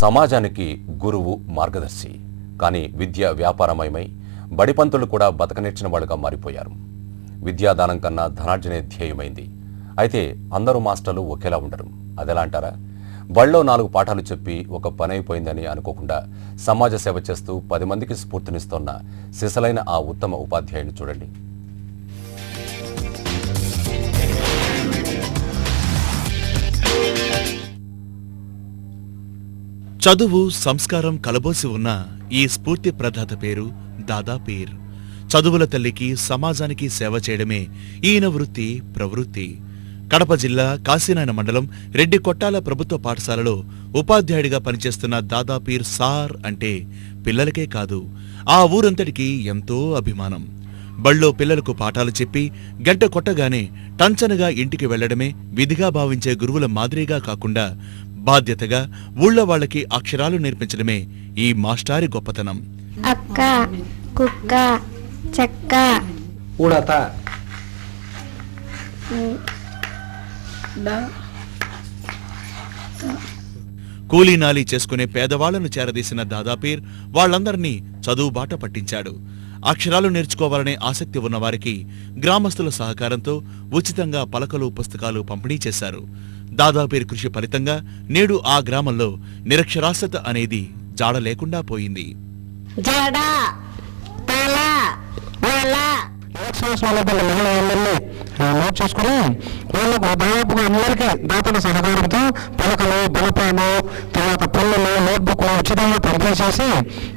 సమాజానికి గురువు మార్గదర్శి. కానీ విద్య వ్యాపారమయమై బడిపంతులు కూడా బతకనేర్చిన వాళ్ళుగా మారిపోయారు. విద్యాదానం కన్నా ధనార్జనే ధ్యేయమైంది. అయితే అందరూ మాస్టర్లు ఒకేలా ఉండరు. అదెలా అంటారా? బళ్ళో నాలుగు పాఠాలు చెప్పి ఒక పని అయిపోయిందని అనుకోకుండా సమాజ సేవ చేస్తూ పది మందికి స్ఫూర్తినిస్తోన్న సిసలైన ఆ ఉత్తమ ఉపాధ్యాయుని చూడండి. చదువు సంస్కారం కలబోసి ఉన్న ఈ స్ఫూర్తి ప్రదాత పేరు దాదా పీర్. చదువుల తల్లికి సమాజానికి సేవ చేయడమే ఈయన వృత్తి ప్రవృత్తి. కడప జిల్లా కాశీనాయన మండలం రెడ్డి కొట్టాల ప్రభుత్వ పాఠశాలలో ఉపాధ్యాయుడిగా పనిచేస్తున్న దాదా పీర్ సార్ అంటే పిల్లలకే కాదు ఆ ఊరంతటికి ఎంతో అభిమానం. బళ్ళో పిల్లలకు పాఠాలు చెప్పి గంట కొట్టగానే టంచనగా ఇంటికి వెళ్ళడమే విధిగా భావించే గురువుల మాదిరిగా కాకుండా బాధ్యతగా ఊళ్ళో వాళ్ళకి అక్షరాలు నేర్పించడమే ఈ మాస్టారి గొప్పతనం. అక్క కుక్క చెక్క. ఉడత కూలీనాలి చేసుకునే పేదవాళ్ళను చేరదీసిన దాదాపీర్ వాళ్ళందరినీ చదువు బాట పట్టించాడు. అక్షరాలు నేర్చుకోవాలనే ఆసక్తి ఉన్నవారికి గ్రామస్తుల సహకారంతో ఉచితంగా పలకలు పుస్తకాలు పంపిణీ చేశారు. దాదాపీర్ కృషి ఫలితంగా నేడు ఆ గ్రామంలో నిరక్షరాస్యత అనేది జాడ లేకుండా పోయింది. జడ తల వల. సంవత్సరాల మహిళలందరినీ నోట్ చేసుకుని వాళ్ళకు దాదాపుగా అందరికీ దాతల సహకారంతో పలకలు బలపాలు తర్వాత పెన్నులు నోట్బుక్లు ఉచితంగా పంపిణీ చేసి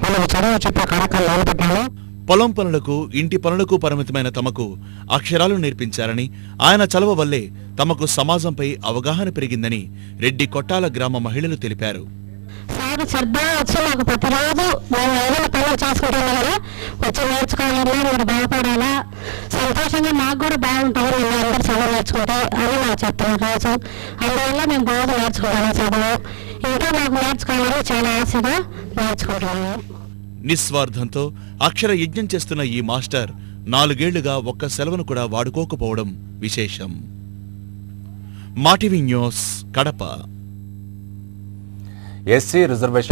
వాళ్ళకి చదువు చెప్పే కార్యక్రమం మొదలుపెట్టాను పొలం పనులకు ఇంటి పనులకు పరిమితమైన తమకు అక్షరాలు నేర్పించారని ఆయన చలవ వల్లే తమకు సమాజంపై అవగాహన పెరిగిందని రెడ్డి కొట్టాల గ్రామ మహిళలు తెలిపారు. సార్ శ్రద్ధ వచ్చి మాకు ప్రతిరోజు మేము ఏదైనా పనులు చేసుకుంటాం కదా వచ్చి నేర్చుకోవాలన్నా మీరు బాగుపడాలా? సంతోషంగా మాకు కూడా బాగుంటుంది మేము అందరు చదువు నేర్చుకుంటే అని రోజు. అందువల్ల మేము నేర్చుకుంటాము చదువు. ఇంకా మాకు నేర్చుకోవాలని చాలా ఆశగా నేర్చుకుంటాము నిస్వార్థంతో అక్షర యజ్ఞం చేస్తున్న ఈ మాస్టర్ నాలుగేళ్ళుగా ఒక్క సెలవును కూడా వాడుకోకపోవడం విశేషం. Maa TV news Kadapa. SC reservation